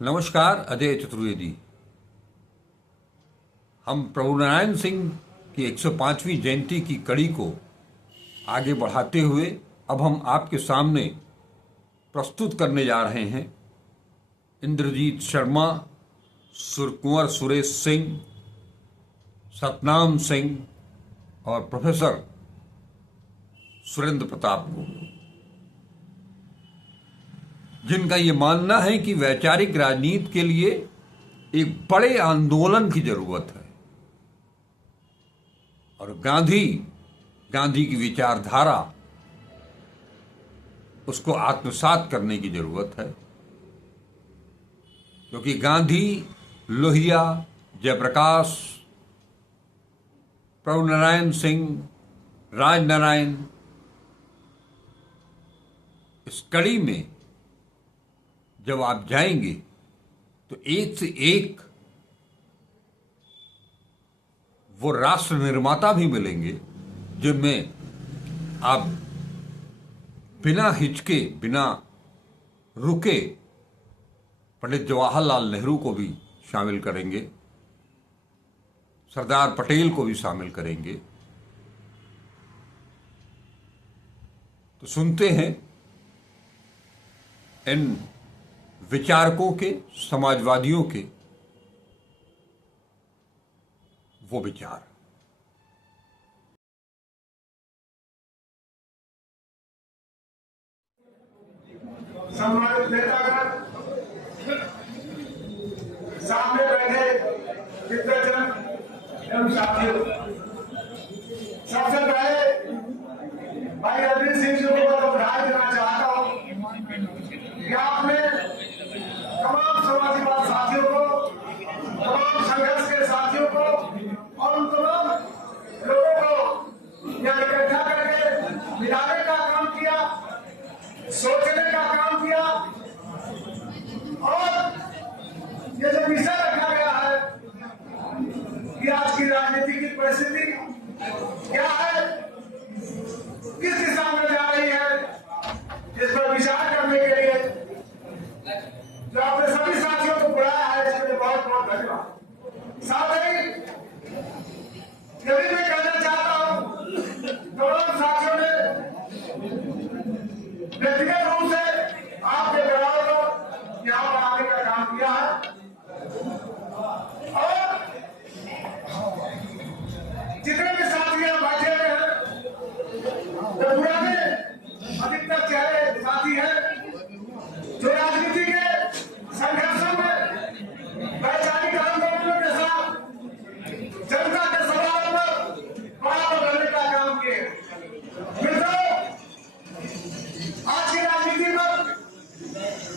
नमस्कार। अजय चतुर्वेदी। हम प्रभु नारायण सिंह की 105वीं जयंती की कड़ी को आगे बढ़ाते हुए अब हम आपके सामने प्रस्तुत करने जा रहे हैं इंद्रजीत शर्मा, कुंवर सुरेश सिंह, सतनाम सिंह और प्रोफेसर सुरेंद्र प्रताप को, जिनका ये मानना है कि वैचारिक राजनीति के लिए एक बड़े आंदोलन की जरूरत है और गांधी की विचारधारा उसको आत्मसात करने की जरूरत है, क्योंकि गांधी, लोहिया, जयप्रकाश, प्रभु नारायण सिंह, राजनारायण, इस कड़ी में जब आप जाएंगे तो एक से एक वो राष्ट्र निर्माता भी मिलेंगे, जिनमें आप बिना हिचके, बिना रुके पंडित जवाहरलाल नेहरू को भी शामिल करेंगे, सरदार पटेल को भी शामिल करेंगे। तो सुनते हैं इन विचारकों के, समाजवादियों के वो विचार। सम्मानित नेतागण, सामने बैठे मित्रजन एवं साथियों, सबसे पहले भाई अरविंद सिंह जी को बधाई देना चाहता हूं कि आपने तमाम समाजवादी साथियों को, तमाम संघर्ष के साथियों को और उन तमाम लोगों को यहाँ इकट्ठा करके मिलाने का काम किया, सोचने का काम किया। और ये जो विषय रखा गया है कि आज की राजनीति की परिस्थिति क्या है, किस दिशा में जा रही है, इस पर विचार करने के लिए जो आपने सभी साथियों को बुलाया है, इसके लिए बहुत बहुत धन्यवाद। साथ ही यही मैं कहना चाहता हूं, तमाम साथियों ने व्यक्तिगत रूप से आपके दबाव को यहाँ पर आने का काम किया है और जितने भी साथी यहाँ बैठे हुए हैं वो पुराने अधिकतर चेहरे साथी हैं जो राजनीति के संघर्षों में वैचारिक आंदोलनों के साथ जनता के सवालों पर बराबर रहने का काम किए। मित्रों, आज की राजनीति में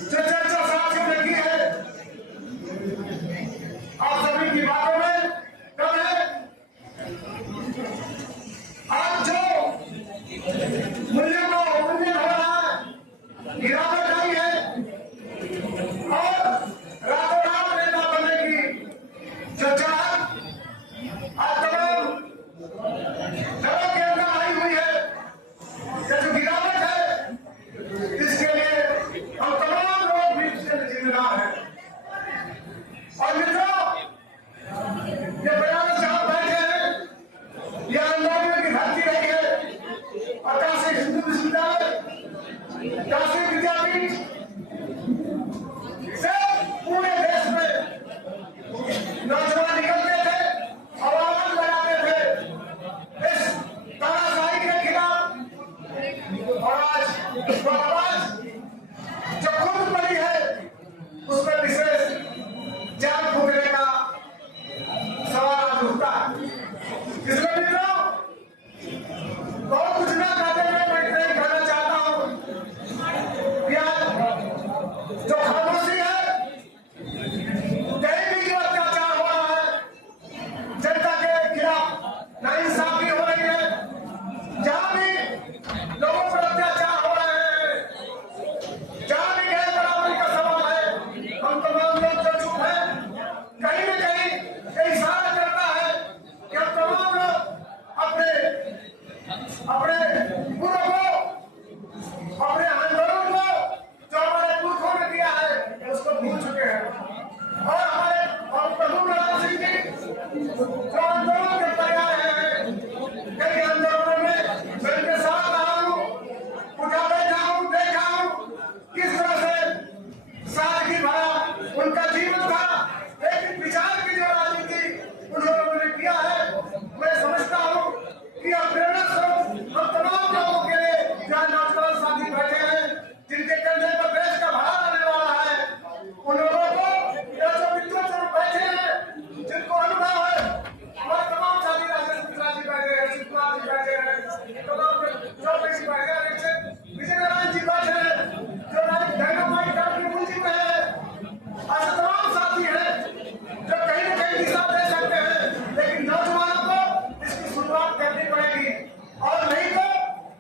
जो चर्चा साथियों ने की है, आप सभी की बातों में कब है, आज जो मूल्यों को मूल्य हो रहा है, गिरावट आई है और रातों रात नेता बनने की जो चाहत आज तमाम दलों के अंदर आई हुई है, ये जो गिरावट है, इसके लिए हम तमाम लोग भी इसके जिम्मेदार हैं। और मित्रों, ये बयान जहां बैठे हैं, ये आंदोलन की धरती रही है और काशी हिंदू विश्वविद्यालय, काशी विद्यापीठ से पूरे देश में नौजवान निकलते थे और आवाज लगाते थे इस तानाशाही के खिलाफ। और आज वो आवाज जो खुद बनी है, उसमें विशेष जान फूकने सादगी भरा उनका जीवन था, लेकिन विचार की जो राजनीति उन लोगों ने किया है, मैं समझता हूँ कि अब प्रेरणा स्वरूप हम तमाम लोगों के लिए जहाँ नौजवान साथी बैठे हैं, जिनके कंधे पर देश का भार आने वाला है, उन लोगों को या जो विद्युत स्वरूप बैठे हैं, जिनको अनुभव है, हमारे तमाम साथी राजेश मिश्रा जी बैठे हैं, शिवकुमार जी बैठे हैं, तमाम चौधरी जी बैठे हैं, विजय नारायण जी बैठे हैं, जो डायनामाइट कंपनी जी में है, ऐसे तमाम साथी हैं जो कहीं न कहीं दिशा दे सकते हैं, लेकिन नौजवानों को इसकी शुरुआत करनी पड़ेगी और नहीं तो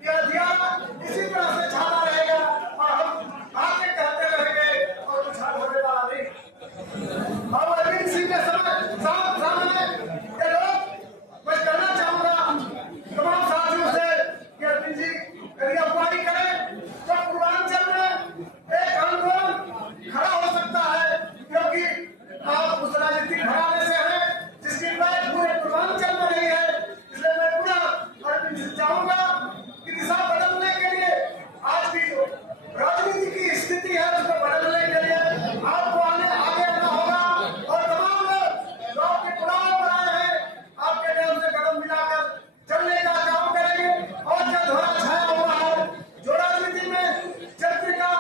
यह अंधियारा इसी तरह से छाता रहेगा और हम आगे कहते रहेंगे और कुछ हल होने वाला नहीं। और अरविंद सिंह के सामने ये लोग, मैं कहना चाहूंगा तमाम साथियों से कि अरविंद जी यदि अगुवाई करें तो पूर्वांचल में एक आंदोलन खड़ा हो सकता है, क्योंकि आप उस राजनीतिक घराने से हैं जिसकी बात पूरे पूर्वांचल में नहीं है। इसलिए मैं पूरा अरविंद जी चाहूंगा कि दिशा बदलने के लिए आज की जो राजनीति की स्थिति है उसको बदलने के लिए आपको आगे आना होगा और तमाम लोग जो आपके पुराने बनाए हैं आपके नाम से कदम मिलाकर चलने का काम करेंगे। और जो धोरा छाया हुआ है, जो राजनीति में चरित्र का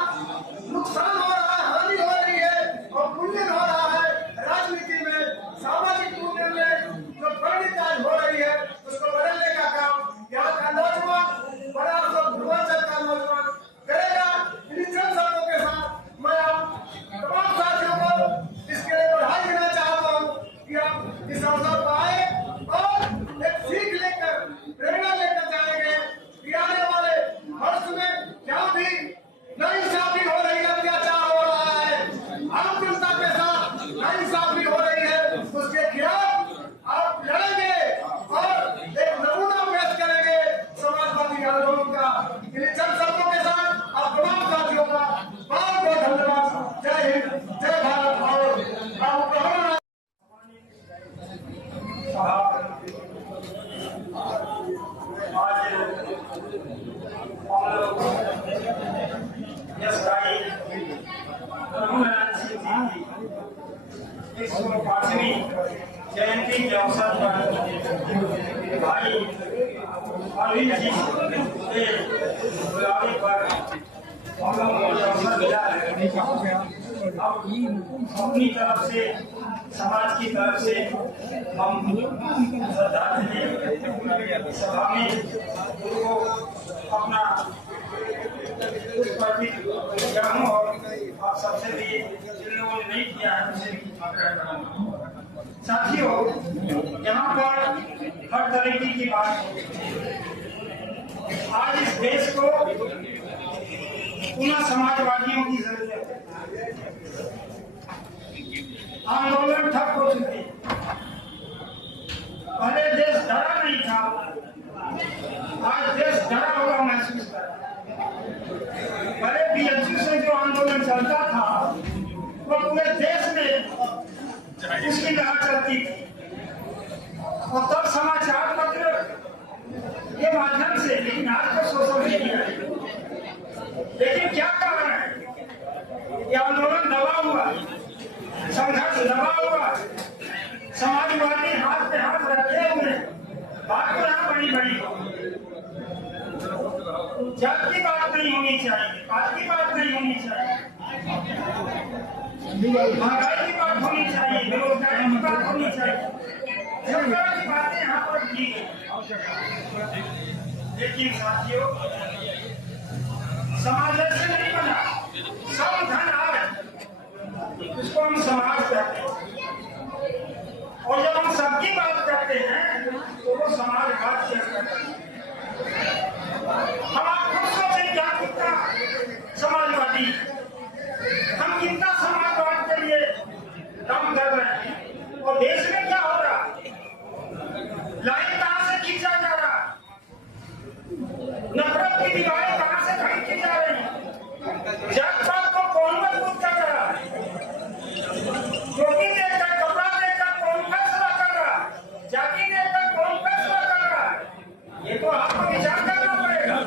नुकसान हो रहा है, हानि हो रही है और पुण्य हो रहा है, राजनीति में सामाजिक मूल्य में जो परिणति हो रही है उसको बदलने का काम यहाँ का नौजवान बड़ा पूर्वांचल का नौजवान करेगा। इन्हीं चंद शब्दों के साथ मैं आप तमाम साथियों को इसके लिए बधाई देना चाहता हूँ कि आप इस अवसर पर आए और एक सीख लेकर प्रेरणा लेकर जाएंगे कि आने वाले वर्ष में जहाँ भी नाइंसाफी हो रही है, अत्याचार हो रहा है, आम जनता के साथ नाइंसाफी हो रही है, उसके खिलाफ आप लड़ेंगे और एक नमूना पेश करेंगे समाजवादी आंदोलन का। इन चंद शब्दों के साथ आप तमाम साथियों का बहुत बहुत धन्यवाद। जय हिंद, जय भारत और इस 5वीं जयंती के अवसर पर भाई अरविंद जी के बुलावे पर हम लोगों को अवसर मिला है। अब अपनी तरफ से, समाज की तरफ से हम श्रद्धांजलि सभा में उनको अपना जाऊँ और आप सबसे भी जिन लोगों ने नहीं किया है उनसे भी आग्रह करूँगा। साथियों, यहाँ पर हर तरीके की बात आज इस देश को पुनः समाजवादियों की जरूरत है। आंदोलन ठप हो चुके, पहले देश डरा नहीं था, आज देश डरा हुआ महसूस कर रहा है। पहले बीएचयू से जो आंदोलन चलता था वो पूरे देश में उसकी लहर चलती थी और तब समाचार पत्र के माध्यम से, लेकिन आज तो सोशल मीडिया है। लेकिन क्या कारण है? ये आंदोलन दबा हुआ, संघर्ष दबा हुआ, समाजवादी हाथ पे हाथ रखे हुए, बात तो यहाँ बड़ी बड़ी हो, जात की बात नहीं होनी चाहिए, पात की बात नहीं होनी चाहिए, महंगाई की बात होनी चाहिए, बेरोजगारी की बात होनी चाहिए, सरकार की बातें यहाँ पर की गई। लेकिन साथियों, समाज ऐसे नहीं बना, सब धन आए उसको हम समाज कहते हैं और जब हम सबकी बात करते हैं तो वो समाजवाद से करते हैं। हम आप खुद सोचें क्या कितना समाजवादी, हम कितना समाजवाद के लिए काम कर रहे हैं और देश में क्या हो रहा, लाइन कहां से खींचा जा रहा, नफरत की दीवारें कहां से खींची जा रही, जात पात को कौन मजबूत कर रहा, टोपी देकर, कपड़ा देकर कौन फैसला कर रहा, जाति देकर कौन फैसला कर रहा, ये तो आपको विचार करना पड़ेगा।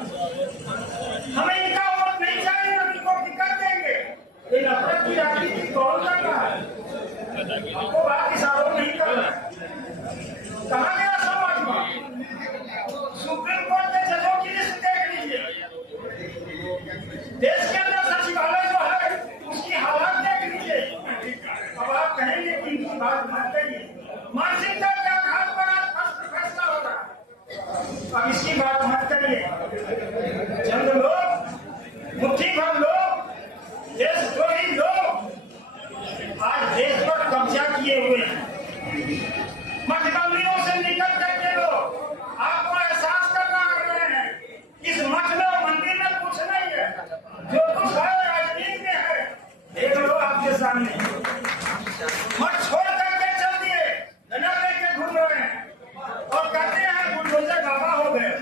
हमें इनका वोट नहीं चाहिए, इनको टिकट हमको बात इस आरोप नहीं कर रहा है। कहाँ गया समाजवाद? सुप्रीम कोर्ट के जजों की लिस्ट देख लीजिए। देश के अंदर सचिवालय जो है उसकी हालत देख लीजिए। अब आप कहेंगे कि इनकी बात मत करिए। मानसिकता के आधार पर आज फैसला हो रहा है। अब इसकी बात मत करिए। चंद लोग, मुट्ठी भर लोग, देशद्रोही लोग आज देश पर कब्जा किए हुए हैं। मठबंदियों से निकल करके लोग आपको एहसास करना रहे हैं। इस मठ में और मंदिर में कुछ नहीं है, जो कुछ है राजनीति में है। देख लो आपके सामने मठ छोड़ करके चल दिए, धनर लेके घूम रहे हैं और कहते हैं बुलडोजर बाबा हो गए।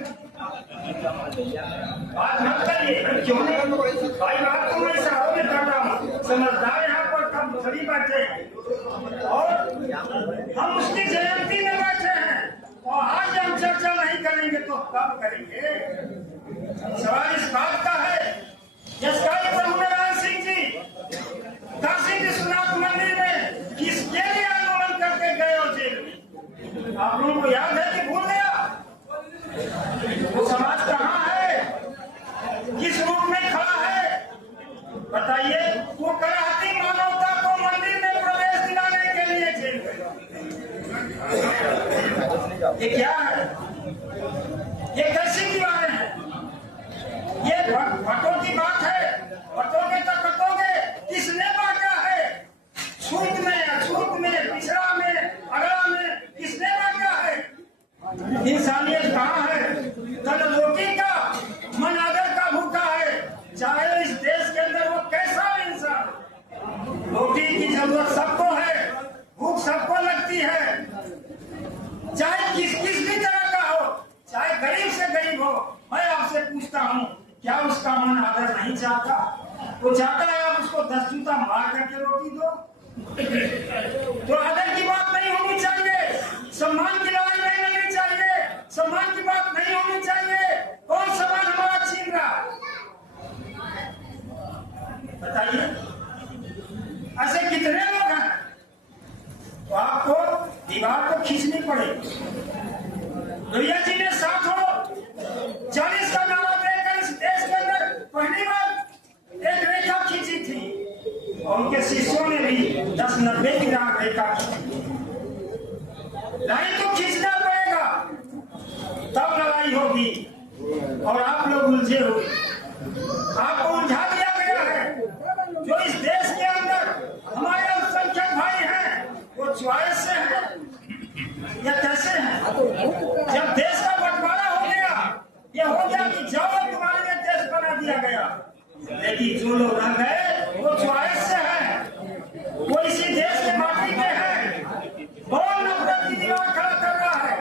बात मत करिए। क्यों भाई? बात को मैं इशारों में कर रहा हूँ। समझदार यहाँ पर कम खड़ी बैठे और हम उसकी जयंती में बैठे हैं और आज हम चर्चा नहीं करेंगे तो कब करेंगे? सवाल इस बात का है, जसकाई प्रभुनारायण सिंह जी काशी विश्वनाथ मंदिर में किसके लिए आंदोलन करके गए और जेल में? आप लोगों को याद है कि भूल गया? वो समाज कहाँ है, किस रूप में खड़ा है बताइए? वो कराहती मानवता को मंदिर में प्रवेश दिलाने के लिए जेल गए। ये क्या है? ये कैसी दीवारें हैं? ये भट्टों की बात है। भट्टोगे तो कटोगे। किसने बांटा है? छूत में, अछूत में, पिछड़ा में, अगड़ा में किसने बांटा है? इंसानियत कहाँ है? कल रोटी का मन आदर का भूखा है, चाहे इस देश के अंदर वो कैसा भी इंसान। रोटी की जरूरत सबको है, भूख सबको लगती है, चाहे किस भी तरह का हो, चाहे गरीब से गरीब हो। मैं आपसे पूछता हूँ, क्या उसका मन आदर नहीं चाहता? वो चाहता है आप उसको 10 जूता मार करके रोटी दो। तो आदर की बात नहीं होनी चाहिए, सम्मान की लड़ाई नहीं लगनी चाहिए, सम्मान की बात नहीं होनी चाहिए। कौन सम्मान हमारा छीन रहा है बताइए? ऐसे कितने लोग हैं? तो आपको दीवार को खींचनी पड़ेगी। भैया जी ने 60 हो 40 का नारा देकर इस देश के अंदर पहली बार एक रेखा खींची थी और उनके शिष्यों ने भी 10-90 की रेखा खींची। लाइन तो खींचना पड़ेगा, तब लड़ाई होगी। और आप लोग उलझे हुए, आपको उलझा दिया गया है। जो इस देश के अंदर हमारे अल्पसंख्यक भाई हैं वो चॉइस से हैं या कैसे हैं? जब देश का बंटवारा हो गया, ये हो गया कि जाओ तुम्हारे लिए देश बना दिया गया, लेकिन जो लोग रह गए वो चॉइस से हैं, वो इसी देश के माटी में है। कौन नफरत की दीवार खड़ा कर रहा है?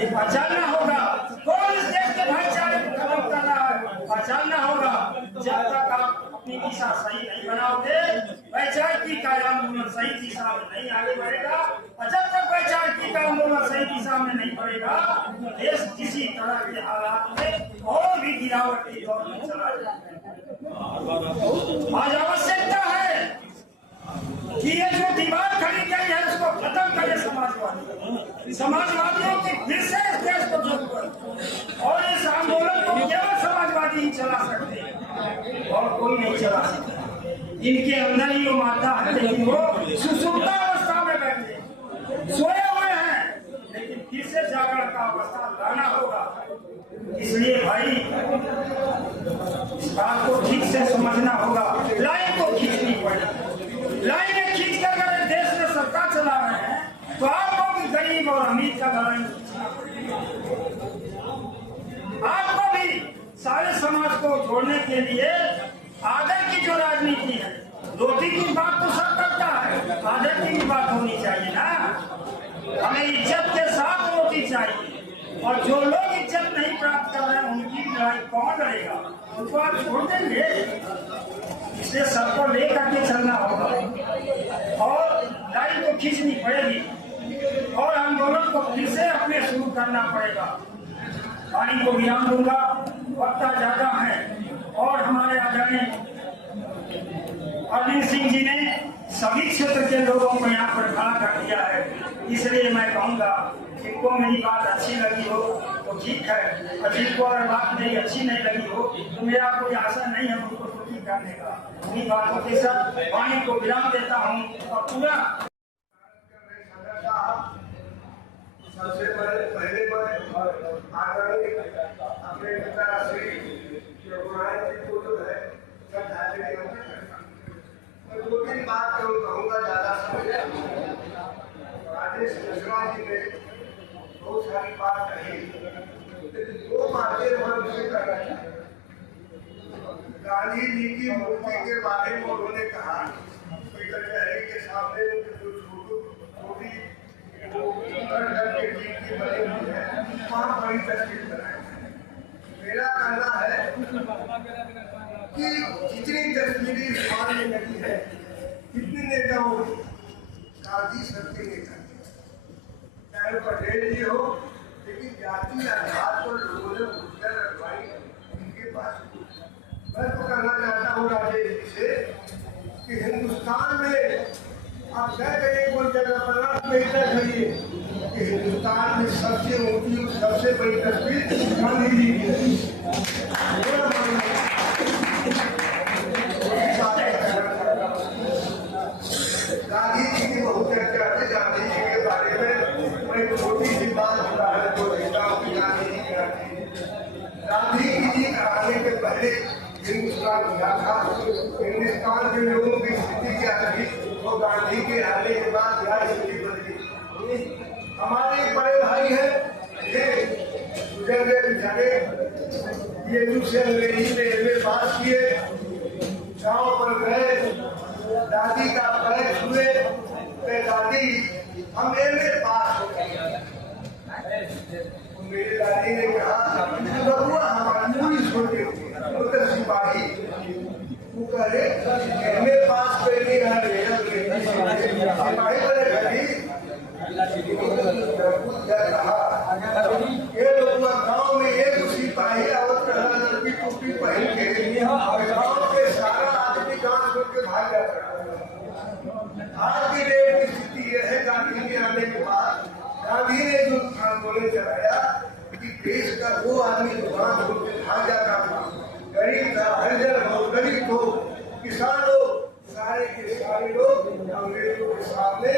ये पहचानना होगा। कौन इस देश के भाईचारे को खत्म कर रहा है? पहचानना होगा। जब तक आप अपनी दिशा सही नहीं बनाओगे, वैचारिक का आंदोलन सही दिशा में नहीं आगे बढ़ेगा। और जब तक वैचारिक का आंदोलन सही दिशा में नहीं बढ़ेगा, देश किसी तरह के हालात में और भी गिरावट की दौर में चला जाएगा। आज आवश्यकता है कि ये जो दीवार खड़ी गई है उसको खत्म करे समाजवादियों की फिर से इस देश को जरूरत। और इस आंदोलन को केवल समाजवादी ही चला सकते हैं और कोई नहीं चला सकता। इनके अंदर ही वो माता है, लेकिन वो सुसुप्ता अवस्था में बैठे सोए हुए हैं, लेकिन फिर से जागरण का अवस्था लाना होगा। इसलिए भाई इस बात को ठीक से समझना होगा। लाइन को खींचनी पड़ेगी। लाइन खींच कर अगर देश में सत्ता चला रहे हैं तो आपको भी गरीब और अमीर का लड़ाई खींचना पड़ेगा। आपको भी सारे समाज को जोड़ने के लिए आदर की जो राजनीति है, रोटी की बात तो सब करता है, आदर की भी बात होनी चाहिए ना। हमें इज्जत के साथ रोटी चाहिए, और जो लोग इज्जत नहीं प्राप्त कर रहे हैं उनकी लड़ाई कौन लड़ेगा? उनको आप छोड़ देंगे। इसलिए सबको लेकर के चलना होगा और लाइन को खींचनी पड़ेगी और आंदोलन को फिर से अपने शुरू करना पड़ेगा। पानी को विराम दूंगा, वक्त ज्यादा है। और हमारे आदरणीय अरविंद सिंह जी ने सभी क्षेत्र के लोगों को यहाँ पर खड़ा कर दिया है। इसलिए मैं कहूँगा जिनको मेरी बात अच्छी लगी हो तो ठीक है, और जिनको अगर बात मेरी अच्छी नहीं लगी हो तो मेरा कोई आशा नहीं है उनको दुखी करने का। इन्हीं बातों के साथ वाणी को विराम देता हूँ और पूरा सबसे पहले आदरणीय अपने पिता श्री रघुनाथ जी को जो है श्रद्धांजलि मैं 2-3 बात कहूँगा, ज्यादा समय राजेश मिश्रा जी ने बहुत सारी बात कही, लेकिन 2 बातें मैं उनसे करना चाहता हूँ। गांधी जी की मूर्ति के बारे में उन्होंने कहा कि कचहरी के सामने जो छोटी की बनी हुई है वहाँ बड़ी तस्वीर बनाई है। मेरा कहना है कि जितनी तस्वीरें समाज में लगी है कितने नेताओं गांधी सबके नेता चाहे पटेल जी हो, लेकिन जाति आधार पर लोगों ने मुद्दा रखवाई इनके पास। मैं तो कहना चाहता हूँ राजेश जी से कि हिंदुस्तान में आप कह गए कोई जगह पर बेहतर है कि हिंदुस्तान में सबसे ऊंची सबसे बड़ी तस्वीर गांधी जी की है। गांधी जी की बहुत चर्चा है। गांधी जी के बारे में मैं छोटी सी बात उदाहरण को देता हूँ कि गांधी जी आने के पहले हिंदुस्तान क्या था, हिंदुस्तान के लोगों की स्थिति क्या थी, और गांधी के आने के बाद क्या स्थिति बदली। हमारे बड़े भाई हैं गुजर गए, ये दूसरे अंग्रेजी में एमए पास किए, गाँव पर गए, दादी का पैर छुए, दादी हम एमए पास हो गए। मेरी दादी ने कहा बबुआ हमारी पूरी छोटे तो सिपाही वो करे एमए पास करने सिपाही बने घड़ी ये बबुआ गाँव में एक सिपाही आवत रहा की टोपी पहन के गाँव के सारा आदमी गाँव छोड़ के भाग जाता। आज की डेट की स्थिति यह है गांधी के आने के बाद गांधी ने जो आंदोलन चलाया कि देश का वो आदमी दुकान छोड़ के भाग जाता था, गरीब था, हरिजन हो, गरीब हो, किसान हो, सारे के सारे लोग अंग्रेजों के सामने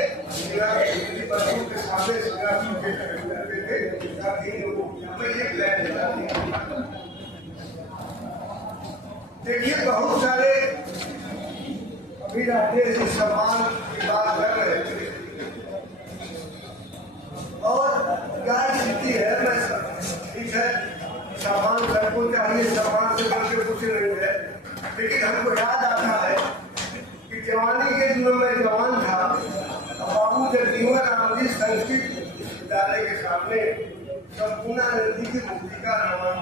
बच्चों के सामने करते थे। गांधी लोगों में एक प्लान चलाते। देखिए बहुत सारे अभी राजेश जी सम्मान की बात कर रहे थे और क्या स्थिति है। मैं ठीक है सम्मान सबको चाहिए, सम्मान से बढ़ के कुछ नहीं है, लेकिन हमको याद आता है कि जवानी के दिनों में जवान था, बाबू जगजीवन राम जी संस्कृत विश्वविद्यालय के सामने संपूर्ण नदी की मूर्ति का अनावरण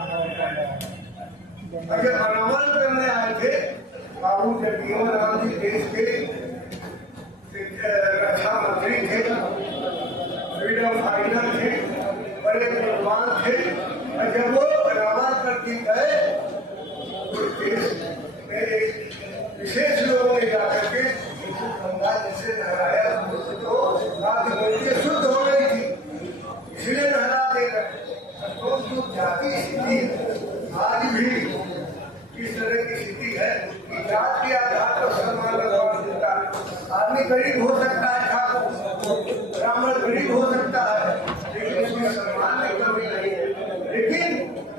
करने आए थे। बाबू जगजीवन राम जी देश के रक्षा मंत्री थे, फ्रीडम फाइटर थे, बड़े विद्वान थे, और जब वो अनावरण करके गए तो देश में एक विशेष लोगों ने जाकर के गंगा जैसे नहराया तो मूर्ति शुद्ध हो गई थी, इसलिए नहरा दे रहे। तो जो जाति स्थिति आज भी इस तरह की स्थिति है कि जात के आधार पर सम्मान मिलता है। आदमी गरीब हो सकता है, ठाकुर ब्राह्मण गरीब हो सकता है, लेकिन उसमें सम्मान में कमी नहीं है। लेकिन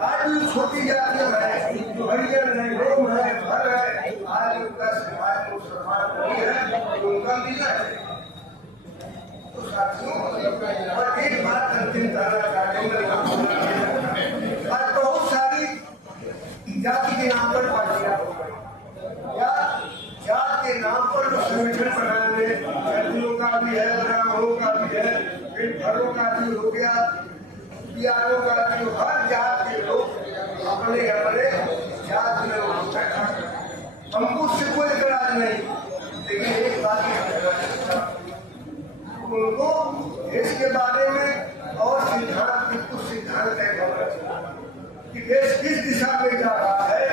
आज भी छोटी जातियां हैं, जो हरिजन है, लोग है, भर है, आज उनका समाज को सम्मान नहीं है, तो उनका मिला है। तो साथियों और एक बात अंतिम करना चाहते आज बहुत सारी जाति के नाम पर पार्टियां हो गई या जात के नाम पर जो संगठन बनाने दलितों का भी है, ब्राह्मणों का भी है, फिर भरों का भी हो गया, बिहारों का भी, हर जात के लोग अपने अपने जात में हमको उससे कोई एतराज नहीं, लेकिन एक बात उनको इसके बारे में और सिद्धांत कुछ सिद्धांत तय करना चाहिए कि देश किस दिशा में जा रहा है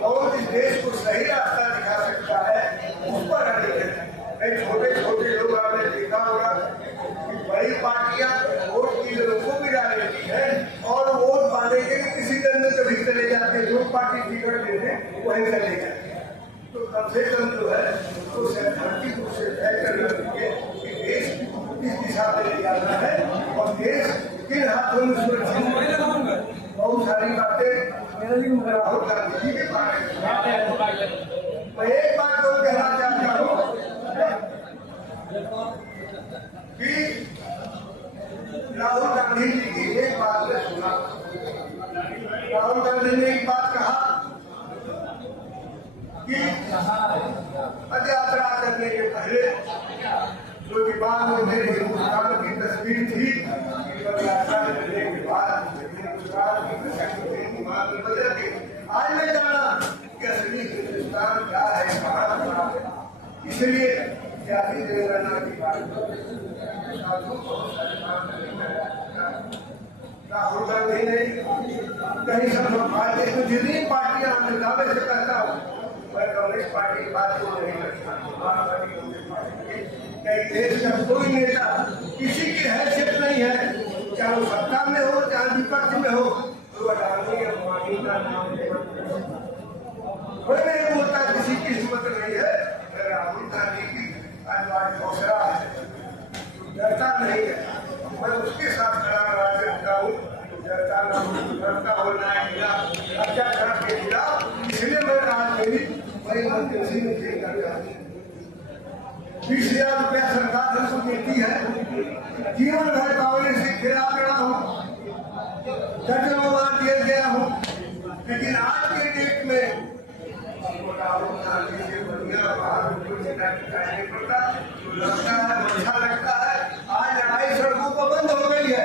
और इस देश को सही रास्ता दिखा सकता है, उस पर अड़े रहते हैं। छोटे छोटे लोग आपने देखा होगा कि बड़ी पार्टियां वोट की लोगों को गिरा लेती है और वोट पाने के लिए किसी दल में कभी चले जाते हैं, जो पार्टी टिकट देते वहीं चले जाते हैं। तो कम से कम जो है तो सैद्धांतिक रूप से तय करना चाहिए कि देश किस दिशा में ले जाना है और देश किन हाथों में सुरक्षित है। बहुत सारी बातें राहुल गांधी जी के बारे में मैं एक बात तो कहना चाहता हूँ कि राहुल गांधी जी की एक बात में सुना, राहुल गांधी ने एक बात कहा कि पदयात्रा करने के पहले जो विवाद में मेरे हिंदुस्तान की तस्वीर थी, पदयात्रा करने के बाद हिंदुस्तान की तस्वीर दिमाग में बदल गई। आज मैं जाना कि असली हिंदुस्तान क्या है, कहाँ खड़ा है। इसलिए जाति तेलंगाना की बात राहुल गांधी ने कहीं सब भारतीय तो जितनी पार्टियां मैं दावे से कहता हूँ, मैं कांग्रेस पार्टी की बात को नहीं करता। कई देश का कोई नेता किसी की हैसियत नहीं है, चाहे वो सत्ता में हो चाहे विपक्ष में हो, तो अडानी अंबानी का नाम कोई नहीं बोलता, किसी की हिम्मत नहीं है। राहुल गांधी की आज हौसला है, डरता नहीं है, मैं उसके साथ खड़ा रहा करता हूँ। डरता हो ना अत्याचार के खिलाफ, इसलिए मैं आज मेरी मंत्री सिंह जी का 20,000 रुपया सरकार हमको देती है, जीवन भर कांग्रेस के खिलाफ लड़ा हूँ, दर्जनों बार जेल गया हूँ, लेकिन आज के डेट में राहुल गांधी से बढ़िया बाहर नहीं पड़ता, लगता है अच्छा लगता है। आज लड़ाई सड़कों पर बंद हो गई है,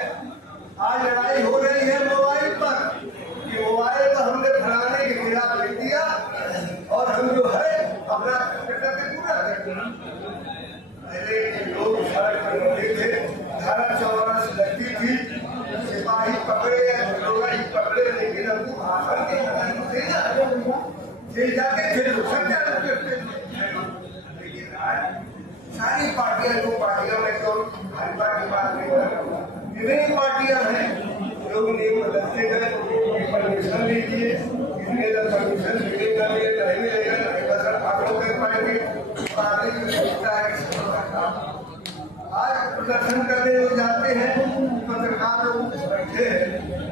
आज लड़ाई हो रही है मोबाइल पर, कि मोबाइल पर हमने फलाने के खिलाफ लिख दिया और हम जो है अपना कर्तव्य पूरा कर दिया। पहले लोग सड़क पर होते थे, धारा 44 लगती थी, सिपाही पकड़े या दरोगा ही पकड़े, लेकिन अब भाषण के थे ना, जेल जाते थे लोग, सत्याग्रह करते थे। लेकिन आज सारी पार्टियां, जो पार्टियां में तो भाजपा की बात नहीं कर रहा हूँ, जितनी पार्टियां हैं, लोग नियम बदलते गए, परमिशन लीजिए, कितने तक परमिशन मिलेगा नहीं मिलेगा, नहीं बस आगे कर पाएंगे, आगे की सोचता है। आज प्रदर्शन करने लोग जाते हैं, पत्रकार लोग बैठे हैं,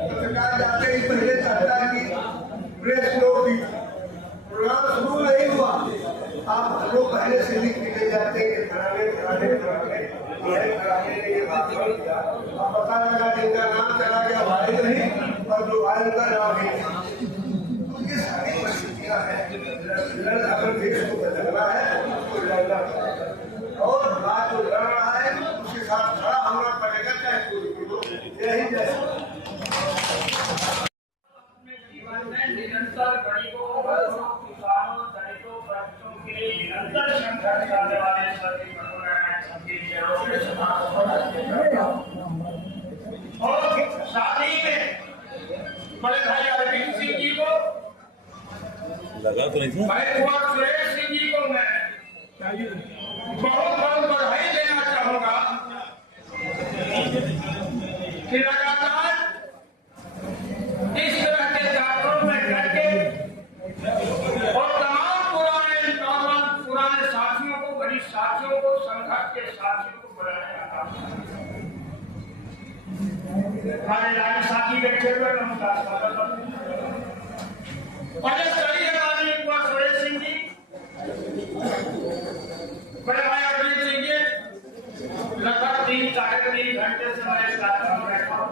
पत्रकार जाते ही पहले चाहता है कि प्रेस नोट दी, प्रोग्राम शुरू नहीं हुआ, आप लोग पहले से लिख के जाते हैं, कराने ये बात नहीं किया, अब पता लगा जिनका नाम चला गया भाई नहीं और जो भाई उनका नाम ही नहीं। तो ये सारी परिस्थितियां हैं, अगर देश को बदलना है तो लड़ना पड़ेगा, और बात जो लड़ रहा है उसके साथ खड़ा होना पड़ेगा, चाहे कोई भी हो। यही जैसे जीवन में निरंतर गरीबों, किसानों, दलितों, बच्चों के लिए निरंतर संघर्ष करने वाले सभी और शादी में बड़े भाई अरविंद सिंह जी को लगा तो नहीं, भाई कुंवर सुरेश सिंह जी को मैं बहुत बहुत बधाई देना चाहूंगा कि लगातार इस तरह के जागरण में करके और तमाम पुराने साथियों को, गरीब साथियों को, संघर्ष के साथियों को बनाया था। हमारे लाली साथी बैठे हुए सुरेश सिंह जी, बड़े भाई अरविंद सिंह जी, लगभग 3-3.5 घंटे से मैं इस कार्यक्रम में बैठा हूँ।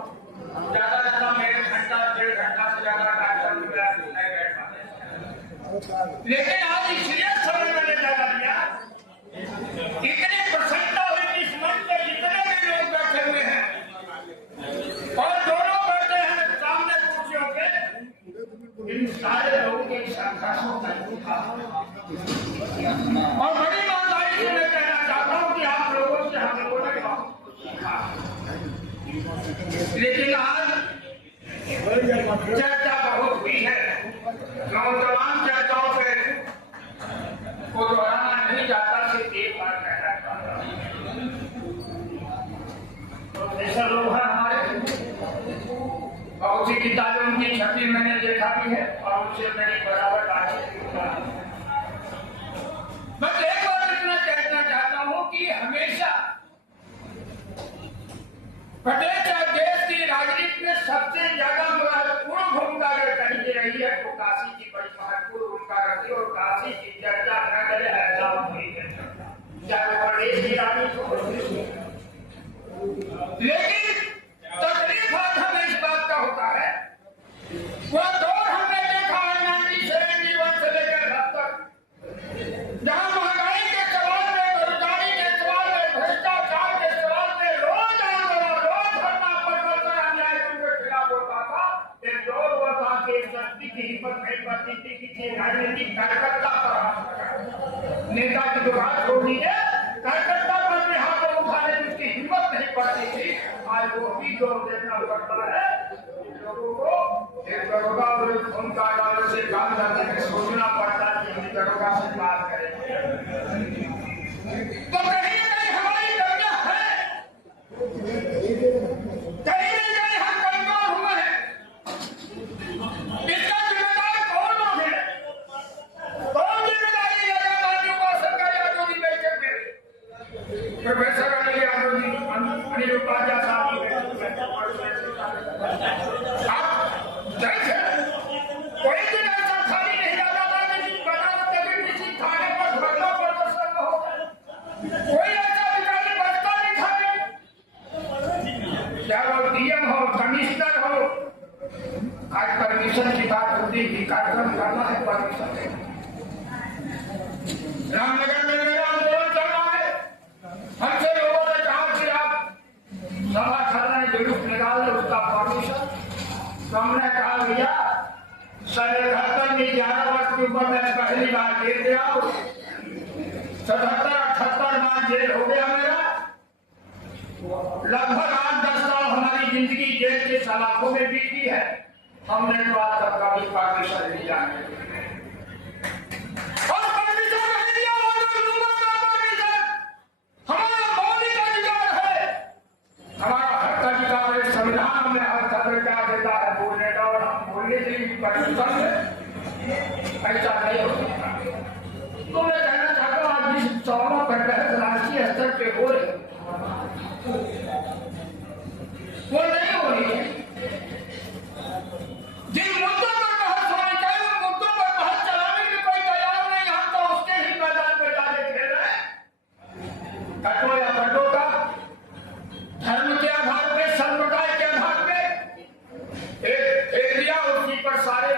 ज्यादा मेरे घंटा 1.5 घंटा से ज्यादा कार्यक्रम में नहीं बैठ पाते, लेकिन आज इसलिए समय मैंने लगा दिया, इतनी प्रसन्नता हुई इस मंच पर, जितने भी लोग बैठे हुए हैं और दोनों बैठे हैं सामने कुर्सियों पे, इन सारे लोगों की संख्या को देखा और बड़ी ईमानदारी से मैं कहना चाहता हूँ कि आप लोगों से हम लोगों ने बहुत सीखा। लेकिन आज चर्चा बहुत हुई है, नौजवान चर्चाओं पे किताबों की छवि मैंने देखा भी है और उनसे मेरी बराबर बातचीत भी हुआ है। बस एक बात इतना कहना चाहता हूं कि हमेशा पटेल देश की राजनीति में सबसे ज्यादा महत्वपूर्ण भूमिका अगर कही रही है तो काशी की बड़ी महत्वपूर्ण भूमिका रहती है। और काशी की चर्चा न करे ऐसा नहीं है, चाहे प्रदेश की राजनीति हो। लेकिन तकलीफ हमें इस बात का होता है, वह दौर हमने देखा है 1971 से लेकर अब तक, जहां महंगाई के सवाल में, बेरोजगारी के सवाल में, भ्रष्टाचार के सवाल में रोज आंदोलन, रोज धरना प्रदर्शन अन्याय के खिलाफ होता था। एक दौर हुआ था कि शक्ति की हिम्मत नहीं पड़ती थी किसी राजनीतिक कार्यकर्ता पर, नेता की दुकान छोड़ दीजिए, कार्यकर्ता पर अपने हाथ में उठाने की उसकी हिम्मत नहीं पड़ती थी। आज वो भी दौर देखना पड़ता है लोगों को। एक दरोगा और फोन कार्ड वाले से काम करने में सोचना पड़ता है कि हम दरोगा से बात करेंगे तो कहीं न कहीं हमारी कमियां है, कहीं न कहीं हम कमजोर हुए हैं। इसका जिम्मेदार कौन लोग है, कौन जिम्मेदारी लेगा? माननीय सरकारी यादव जी बैठक में प्रोफेसर अनिल यादव जी, अनिल उपाध्याय साहब कोई दिन ऐसा खाली नहीं जाता था कि बनारस कभी किसी थाने पर धरना प्रदर्शन हो, कोई ऐसा अधिकारी बचता नहीं था, चाहे वो डीएम हो, कमिश्नर हो। आज परमिशन की बात होती है, कार्यक्रम करना है परमिशन। रामनगर में मेरा आंदोलन चल रहा है, हमसे लोगों ने कहा कि आप सभा कर रहे हैं, जुलूस निकाल रहे, उसका परमिशन। तो हमने कहा भैया 77 में 11 वर्ष की उम्र में पहली बार जेल गया, 77-78 बार जेल हो गया मेरा, लगभग 8-10 साल हमारी जिंदगी जेल के सलाखों में बीती है। हमने तो आज तक कभी परमिशन नहीं जाने और परमिशन नहीं दिया, हमारा मौलिक अधिकार है, हमारा हक अधिकार है। संविधान में हर अधिकार देता है बोलने का, और हम बोलने से भी परमिशन है, ऐसा नहीं हो सकता। तो मैं कहना चाहता हूँ आज जिस सवालों पर बहस राष्ट्रीय स्तर पे हो रही वो नहीं हो रही है। जिन मुद्दों पर बहस होनी चाहिए उन मुद्दों पर बहस चलाने में कोई तैयार नहीं, हम तो उसके ही मैदान में जाके खेल रहे हैं। कटो या कटो का धर्म के आधार पे, संप्रदाय के आधार पे एक एरिया, उसी पर सारे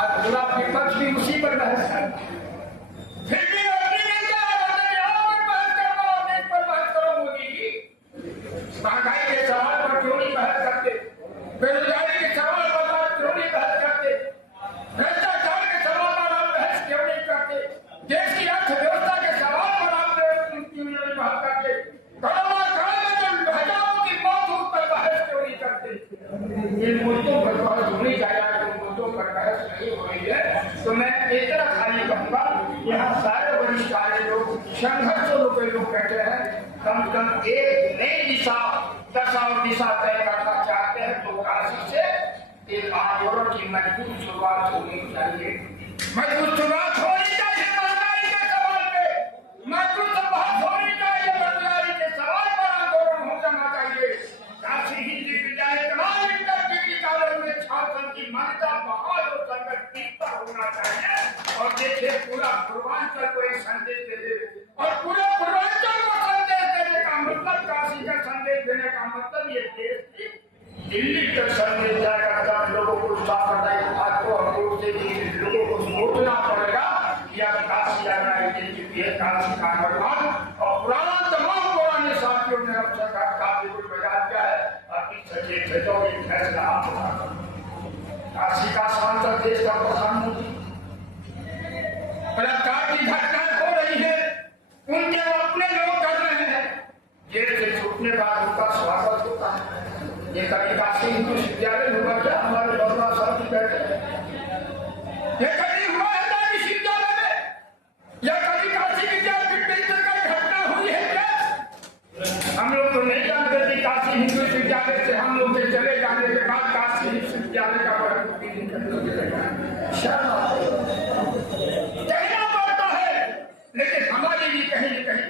आज पूरा विपक्ष भी उसी पर बहस करता है। फिर भी अपनी नहीं क्या बहस करो, देश पर बहस करो। मोदी जी महंगाई के सवाल पर क्यों नहीं बहस करते, बेरोजगारी के सवाल पर क्यों नहीं बहस करते, भ्रष्टाचार के सवाल पर आप बहस क्यों नहीं करते, देश की अर्थव्यवस्था के सवाल पर आप क्यों नहीं बहस करते, कोरोना काल में जो महिलाओं की मौत उस पर बहस क्यों नहीं करते। इन मुद्दों पर बहस होनी चाहिए, इन मुद्दों पर बहस नहीं हो रही है। तो मैं इतना खाली कहूंगा, यहाँ सारे वरिष्ठ लोग संघर्ष लोग बैठे हैं, कम से कम एक नई दिशा, दशा और दिशा तय करना चाहते हैं तो काशी से एक आंदोलन की मजबूत शुरुआत होनी चाहिए, मजबूत शुरुआत होनी चाहिए। महंगाई के सवाल पे मजबूत बहस होनी चाहिए, बेरोजगारी के सवाल पर आंदोलन हो जाना चाहिए। काशी हिंदी विद्यालय तमाम इंटरडिग्री कॉलेज में छात्रों की मान्यता बहाल और संगठित होना चाहिए। और देखिए पूरा पूर्वांचल को एक संदेश दे दे, और पूरे पूर्वांचल को संदेश देने का मतलब, काशी का संदेश देने का मतलब ये देश की दिल्ली तक संदेश जाएगा। तब लोगों को बात को हमको से लोगों को सोचना पड़ेगा कि अब काशी आना है, काशी का निर्माण। और पुराना तमाम पुराने साथियों ने अब सरकार काफी कुछ बजा दिया है, अभी सचे खेतों में फैसला काशी का सांसद, देश का प्रधानमंत्री, बलात्कार की घटनाएं हो रही है, उनके अपने लोग कर रहे हैं, जेल से छूटने का उनका स्वागत होता है। ये कभी काशी हिंदू विद्यालय हुआ क्या हमारे गौरवा साहब बैठे, ये कभी हुआ है काशी विद्यालय में, या कभी काशी विद्यालय का घटना हुई है क्या? हम लोग तो नहीं जानते थे काशी हिंदू विद्यालय से हम लोग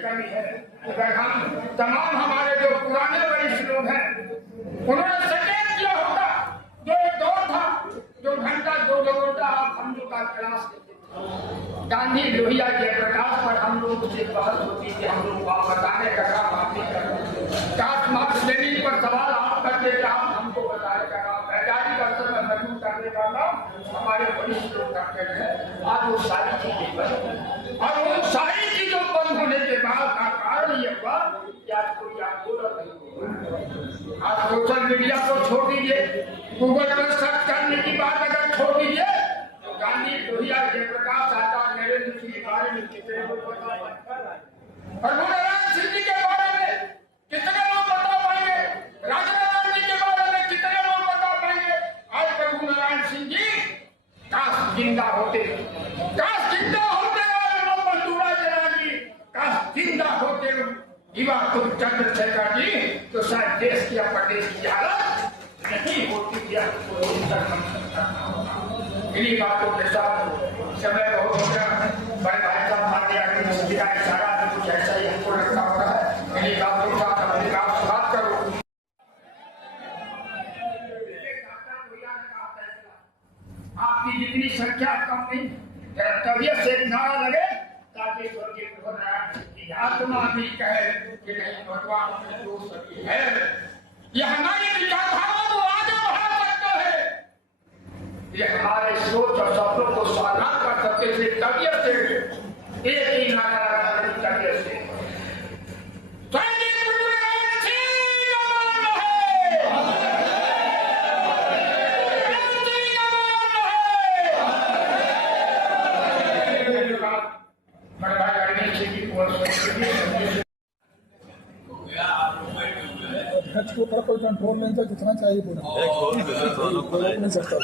कमी है। अगर हम तमाम हमारे जो पुराने वरिष्ठ लोग हैं उन्होंने सचेत किया होता, जो एक दौर था जो घंटा दो घंटा हम लोग का क्लास लेते थे, गांधी लोहिया जयप्रकाश पर हम लोग से बहस होती थी, हम लोग को बताने का काम आप नहीं करते, काश मार्क्स लेनिन पर सवाल आप करते थे, आप हमको बताने का काम, वैचारिक स्तर में मजबूर करने का काम हमारे वरिष्ठ लोग करते हैं। आज वो सारी चीजें बंद, और वो सारी चीजों बंद होने के बाद का कारण ये हुआ कि आज कोई आंदोलन नहीं हुआ। आज सोशल मीडिया को छोड़ दीजिए, गूगल पर सर्च करने की बात अगर छोड़ दीजिए तो गांधी लोहिया जयप्रकाश आचार्य नरेंद्र सिंह के बारे में कितने लोग बता पाएंगे, और नारायण सिंह जी के बारे में कितने लोग बता पाएंगे, राजनारायण जी के बारे में कितने लोग बता पाएंगे। आज प्रभु नारायण सिंह जी काश जिंदा होते, काश जिंदा होते, काश जिंदा होते युवा तुम चंद्रशेखर जी, तो शायद देश की प्रदेश की हालत नहीं होती थी। इन्हीं बातों के साथ समय बहुत हो गया, बड़े भाई साहब हमारे आगे इशारा कुछ ऐसा ही हमको लगता होता है। इन्हीं बातों के साथ अपनी बात समाप्त करो। आपकी जितनी संख्या कम नहीं, तबियत से नारा लगे ताकि स्वर्गीय की आत्मा भी कहे कि नहीं भगवान में जो सभी है, ये हमारी विचारधारा को आगे बढ़ा सकता है, ये हमारे सोच और सपनों को साकार कर सकते थे। तबियत से एक ही नारा लगा, तबियत से अध्यक्ष के ऊपर कोई कंट्रोल नहीं था, जितना चाहिए बोला नहीं सकता।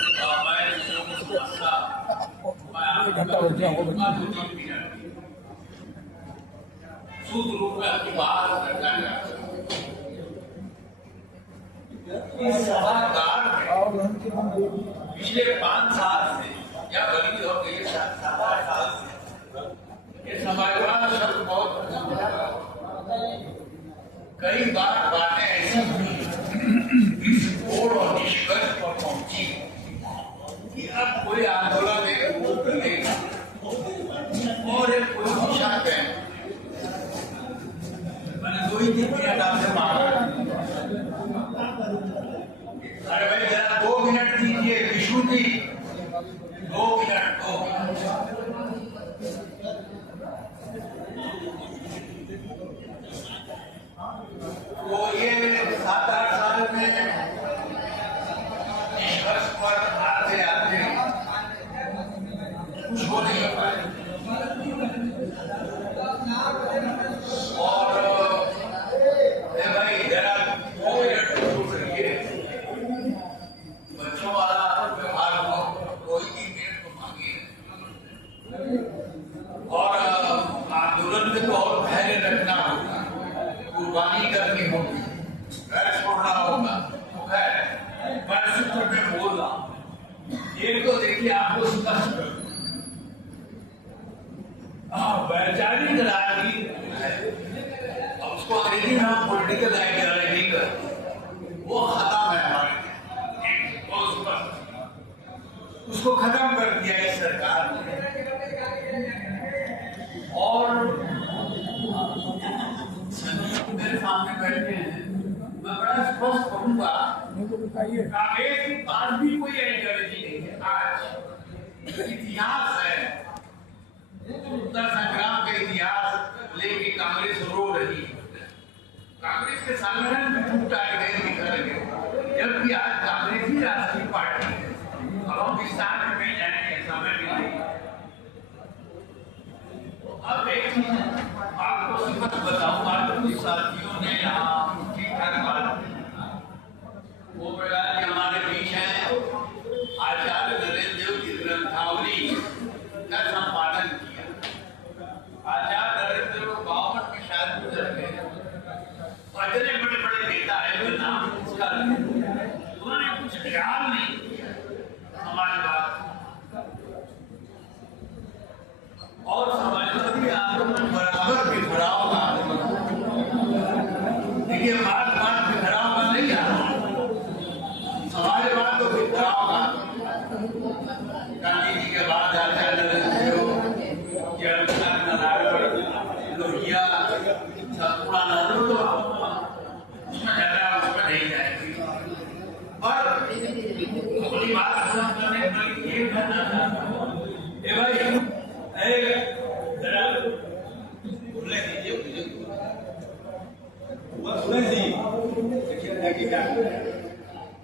एक घंटा हो गया होगा। पिछले 5 साल से या बल्कि हो गई 7-8 साल से ये समाजवाद शब्द बहुत कई बार बातें ऐसी हुई और निष्कर्ष पर पहुंची कि अब कोई आंदोलन एक करेगा और एक कोई दिशा है। मैंने 2 ही दिन नाम से मांगा, अरे भाई जरा 2 मिनट दीजिए विष्णु जी, 2 मिनट। तो ये 7-8 साल में निष्कर्ष पर आते आते कुछ हो नहीं पाए, और भाई जरा 2 मिनट शुरू करिए। बच्चों वाला व्यवहार हो, कोई 3 मिनट को मांगिए, और आंदोलन में तो और धैर्य रखना होगा, कुर्बानी करनी होगी, घर छोड़ना होगा। मैं सूत्र में बोल रहा हूं, एक तो देखिए आपको स्पष्ट वैचारिक राजनीति है, अब उसको अंग्रेजी में हम पॉलिटिकल आइडियोलॉजी करते, वो खत्म है हमारे, बहुत स्पष्ट उसको खत्म कर दिया इस सरकार ने। और मेरे सामने बैठे हैं, मैं बड़ा स्पष्ट कहूंगा, कांग्रेस के पास भी कोई आइडियोलॉजी नहीं है। आज इतिहास है, उत्तर संग्राम का इतिहास लेके कांग्रेस रो रही है, कांग्रेस के संगठन में टूटा गए दिखा रहे, जबकि आज कांग्रेस ही राष्ट्रीय पार्टी है। अब हम विस्तार में नहीं जाएंगे, समय भी नहीं। अब एक चीज आपको सिर्फ बताऊंगा, कुछ साथियों ने यहाँ ठीक ठाक बात, वो प्रकार के हमारे बीच हैं, आचार्य नरेंद्र देव की ग्रंथावली का संपादन किया। आचार्य नरेंद्र देव 52 में शायद गुजर गए, इतने बड़े बड़े नेता है जो नाम उसका उन्होंने कुछ ख्याल नहीं किया समाजवाद और समाजवादी आंदोलन बराबर बिखराव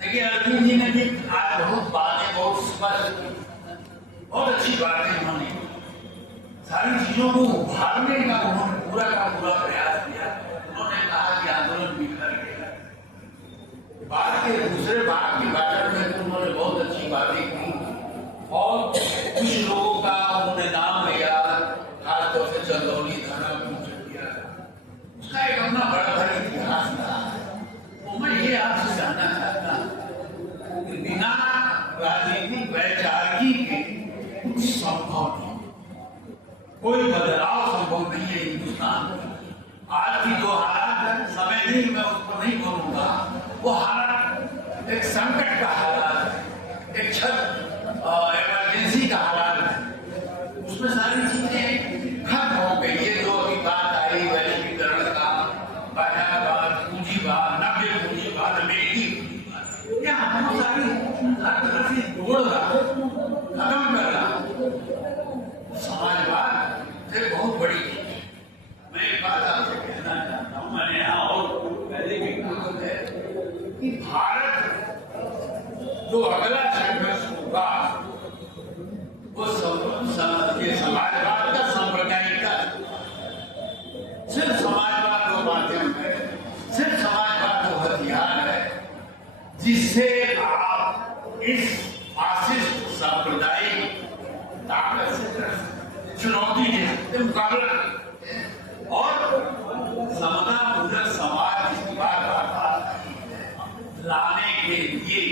देखिए अर्जुन जी ने भी आज बहुत बातें बहुत स्पष्ट बहुत अच्छी बातें उन्होंने सारी चीजों को उभारने का उन्होंने पूरा का पूरा प्रयास किया। उन्होंने कहा कि आंदोलन बिखर गया। बात के दूसरे भाग की बात में उन्होंने बहुत अच्छी बातें की और कुछ लोगों का उन्होंने नाम लिया, खासतौर से चंदौली थाना किया। उसका एक अपना बड़ा बड़ा इतिहास था। तो मैं ये आपसे जानना चाहता हूँ कि बिना राजनीतिक वैचारिकी के कुछ संभव नहीं, कोई बदलाव संभव नहीं है हिंदुस्तान में। आज की जो हालात है, समय नहीं मैं उस पर नहीं बोलूंगा, वो हालात एक संकट का हालात है, एक इमरजेंसी का हालात है। उसमें सारी चीजें खत्म हो गई। ये जो अभी बात आई वैश्वीकरण का, पूंजीवाद, नब्बे पूंजीवाद, अमेरिकी पूंजीवाद, ये हम सारी हर तरफ से जोड़ रहा, खत्म कर रहा। समाजवाद से बहुत बड़ी चीज है। मैं एक बात आपसे कहना चाहता हूँ, मैंने यहाँ और पहले भी कहा है कि भारत जो अगला संघर्ष होगा वो ये समाजवाद का सांप्रदायिकता, सिर्फ समाजवाद वो माध्यम है, सिर्फ समाजवाद वो हथियार है जिससे आप इस फासिस्ट सांप्रदायिक ताकत से चुनौती दे सकते, मुकाबला और समता पूर्ण समाज की बात लाने के लिए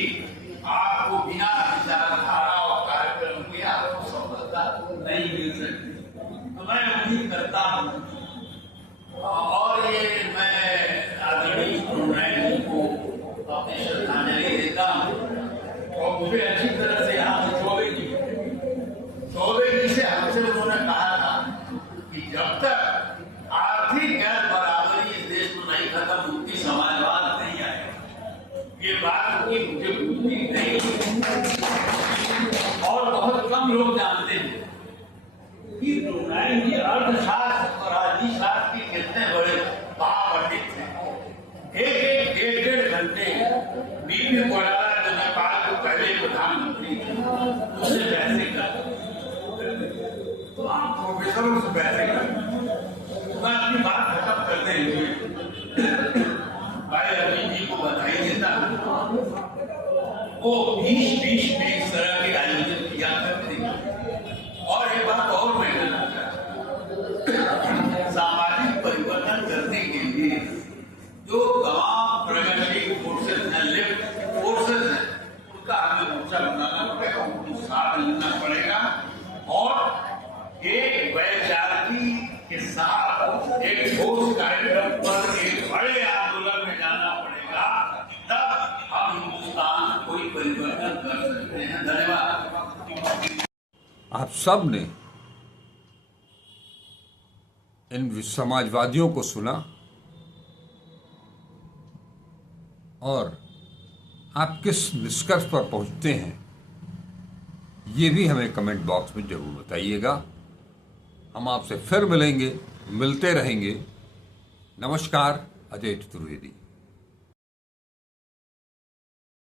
आपको बिना विचारधारा और कार्यक्रम के आपको सफलता नहीं मिल सकती। तो मैं उम्मीद करता हूँ और ये मैं आदरणीय प्रोनायन को अपनी श्रद्धांजलि देता हूँ और मुझे अच्छी तरह से यहाँ चौबे जी से हमसे उन्होंने कहा था कि जब तक आर्थिक गैर बराबरी इस देश में नहीं खत्म होती, समाजवाद नहीं आएगा। ये बात की मुझे भूलती नहीं और बहुत कम लोग जानते हैं कि प्रोनायन जी अर्थशास्त्र और राजनीति शास्त्र के कितने बड़े महापंडित थे। एक डेढ़ घंटे बीपी कोइराला जो नेपाल के पहले प्रधानमंत्री थे उससे पैसे करते, तो आप प्रोफेसरों से पैसे करते। मैं अपनी बात खत्म करते हुए भाई अरविंद जी को बधाई देता हूँ। वो 20 में इस तरह के आयोजन किया करते हैं। और एक बात और मैं कहना चाहता हूँ, सामाजिक परिवर्तन करने के लिए जो तमाम प्रगतिशील फोर्सेस हैं, लेफ्ट फोर्सेस हैं, उनका हमें मोर्चा बनाना पड़ेगा, उनको साथ लेना पड़ेगा और एक वैचारिकी के साथ एक ठोस कार्यक्रम पर एक बड़े आंदोलन में जाना पड़ेगा, तब हम हिंदुस्तान कोई परिवर्तन कर सकते हैं। धन्यवाद। आप सब ने इन समाजवादियों को सुना और आप किस निष्कर्ष पर पहुंचते हैं ये भी हमें कमेंट बॉक्स में जरूर बताइएगा। हम आपसे फिर मिलेंगे, मिलते रहेंगे। नमस्कार, अजय चतुर्वेदी।